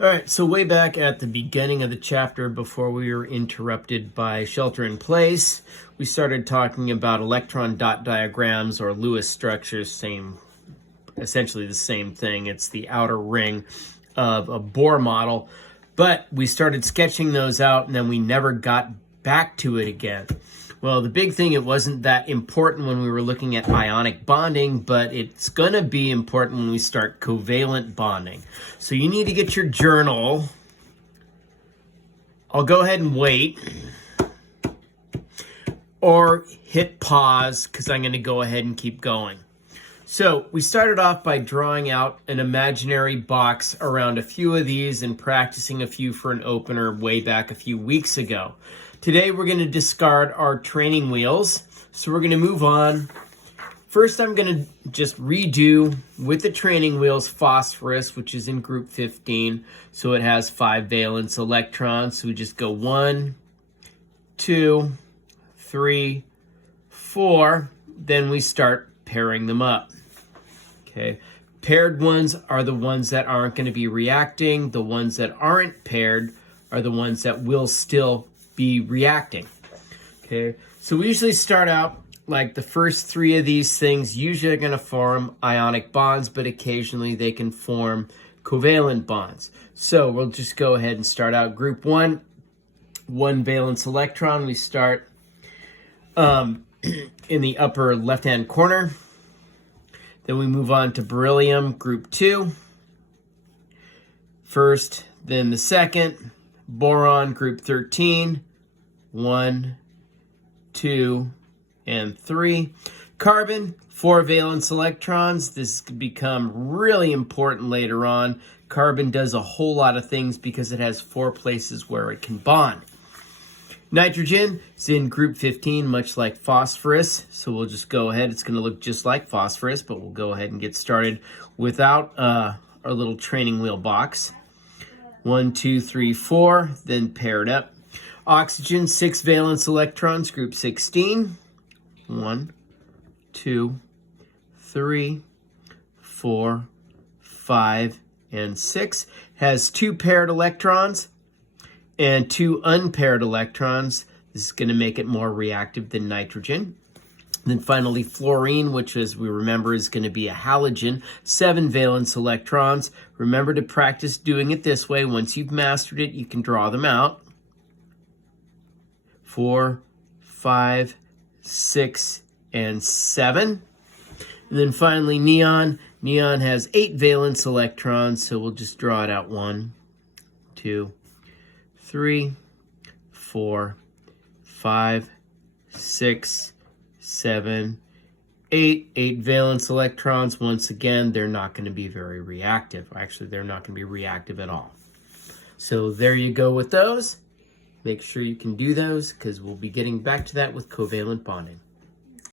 All right, so way back at the beginning of the chapter, before we were interrupted by shelter in place, we started talking about electron dot diagrams or Lewis structures, essentially the same thing. It's the outer ring of a Bohr model, but we started sketching those out and then we never got back to it again. Well, the big thing, it wasn't that important when we were looking at ionic bonding, but it's going to be important when we start covalent bonding. So you need to get your journal. I'll go ahead and wait. Or hit pause, because I'm going to go ahead and keep going. So we started off by drawing out an imaginary box around a few of these and practicing a few for an opener way back a few weeks ago. Today we're going to discard our training wheels, so we're going to move on. First I'm going to just redo with the training wheels phosphorus, which is in group 15, so it has 5 valence electrons. So we just go 1, 2, 3, 4, then we start pairing them up. Okay, paired ones are the ones that aren't going to be reacting. The ones that aren't paired are the ones that will still be reacting. Okay, so we usually start out like the first 3 of these things usually are going to form ionic bonds, but occasionally they can form covalent bonds. So we'll just go ahead and start out group 1, 1 valence electron. We start in the upper left-hand corner. Then we move on to beryllium, group 2. First, then the second. Boron, group 13. 1, 2, and 3. Carbon, 4 valence electrons. This could become really important later on. Carbon does a whole lot of things because it has 4 places where it can bond. Nitrogen is in group 15, much like phosphorus. So we'll just go ahead. It's going to look just like phosphorus, but we'll go ahead and get started without our little training wheel box. 1, 2, 3, 4, then paired up. Oxygen, 6 valence electrons, group 16. 1, 2, 3, 4, 5, and 6. Has 2 paired electrons and 2 unpaired electrons. This is going to make it more reactive than nitrogen. Then finally fluorine, which as we remember is going to be a halogen, 7 valence electrons. Remember to practice doing it this way. Once you've mastered it, you can draw them out. 4, 5, 6, and 7. And then finally neon. Neon has 8 valence electrons, so we'll just draw it out. 1, 2, 3, 4, 5, 6, 7, 8. 8 valence electrons. Once again, they're not going to be very reactive. Actually, they're not going to be reactive at all. So there you go with those. Make sure you can do those because we'll be getting back to that with covalent bonding.